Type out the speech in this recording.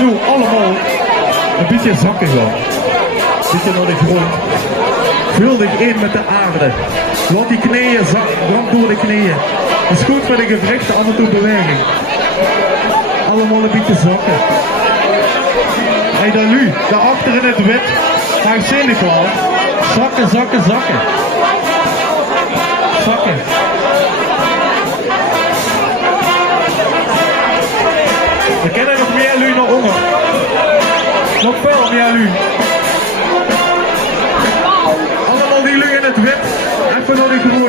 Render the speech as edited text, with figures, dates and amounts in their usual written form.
nu allemaal een beetje zakken gaan. Een beetje naar de grond. Vul dich in met de aarde. Laat die knieën zakken, drank door de knieën. Het is goed voor de gewrichten, af en toe beweging. Allemaal een beetje zakken. Hey, dan nu, daarachter in het wit, ga ik zin klaar. Zakken, zakken, zakken. Zakken. We kennen nog meer lui naar onder. Nog veel meer lui. Allemaal die lui in het wit. Even naar die groen.